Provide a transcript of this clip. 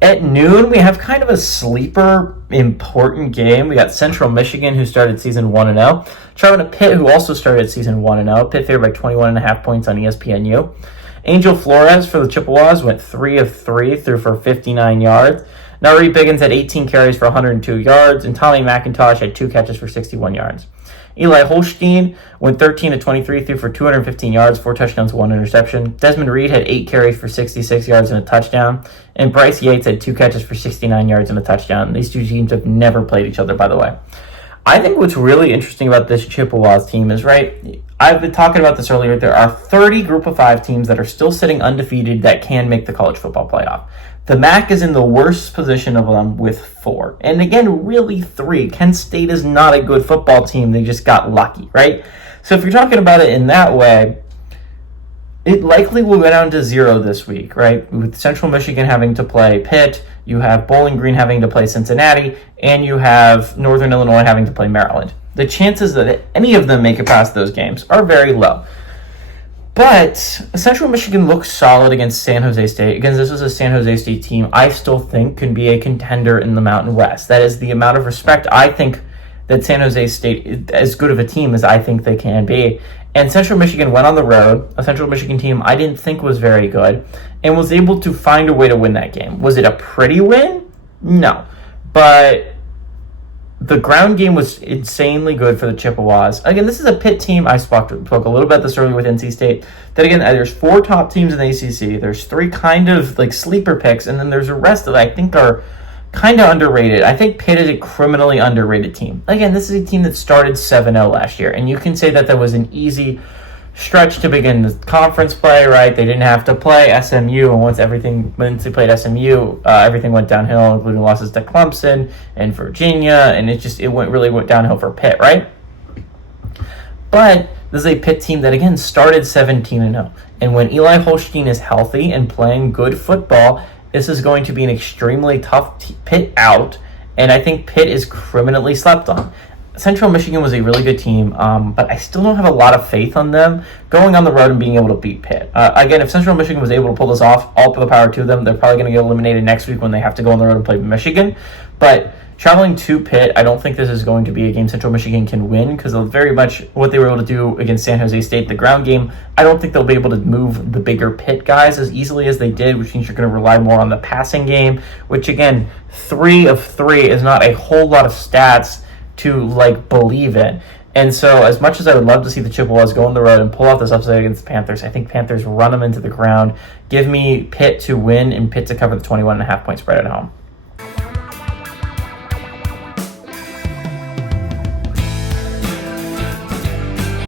At noon, we have kind of a sleeper important game. We got Central Michigan, who started season 1-0, traveling to Pitt, who also started season 1-0. Pitt favored by 21.5 points on ESPNU. Angel Flores for the Chippewas went 3 of 3, threw for 59 yards. Nari Biggins had 18 carries for 102 yards, and Tommy McIntosh had 2 catches for 61 yards. Eli Holstein went 13 of 23, threw for 215 yards, 4 touchdowns, 1 interception. Desmond Reed had 8 carries for 66 yards and a touchdown. And Bryce Yates had 2 catches for 69 yards and a touchdown. These two teams have never played each other, by the way. I think what's really interesting about this Chippewas team is, right, I've been talking about this earlier, there are 30 group of 5 teams that are still sitting undefeated that can make the college football playoff. The MAC is in the worst position of them with 4. And again, really 3. Kent State is not a good football team. They just got lucky, right? So if you're talking about it in that way, it likely will go down to 0 this week, right? With Central Michigan having to play Pitt, you have Bowling Green having to play Cincinnati, and you have Northern Illinois having to play Maryland. The chances that any of them make it past those games are very low. But Central Michigan looks solid against San Jose State. Again, this is a San Jose State team I still think can be a contender in the Mountain West. That is the amount of respect I think that San Jose State is as good of a team as I think they can be. And Central Michigan went on the road, a Central Michigan team I didn't think was very good, and was able to find a way to win that game. Was it a pretty win? No. But the ground game was insanely good for the Chippewas. Again, this is a Pitt team. I spoke a little bit about this earlier with NC State. That again, there's 4 top teams in the ACC. There's 3 kind of like sleeper picks, and then there's a rest that I think are kind of underrated. I think Pitt is a criminally underrated team. Again, this is a team that started 7-0 last year, and you can say that was an easy stretch to begin the conference play, right? They didn't have to play SMU, and once they played SMU, everything went downhill, including losses to Clemson and Virginia, and it went downhill for Pitt, right? But this is a Pitt team that again started 17-0, and when Eli Holstein is healthy and playing good football, this is going to be an extremely tough Pitt out, and I think Pitt is criminally slept on. Central Michigan was a really good team, but I still don't have a lot of faith on them going on the road and being able to beat Pitt. Again, if Central Michigan was able to pull this off, all for the power to them. They're probably going to get eliminated next week when they have to go on the road and play Michigan. But traveling to Pitt, I don't think this is going to be a game Central Michigan can win because of very much what they were able to do against San Jose State, the ground game. I don't think they'll be able to move the bigger Pitt guys as easily as they did, which means you're going to rely more on the passing game, which again, 3 of 3 is not a whole lot of stats to believe in. And so as much as I would love to see the Chippewas go on the road and pull off this upset against the Panthers, I think Panthers run them into the ground. Give me Pitt to win and Pitt to cover the 21.5 point spread at home.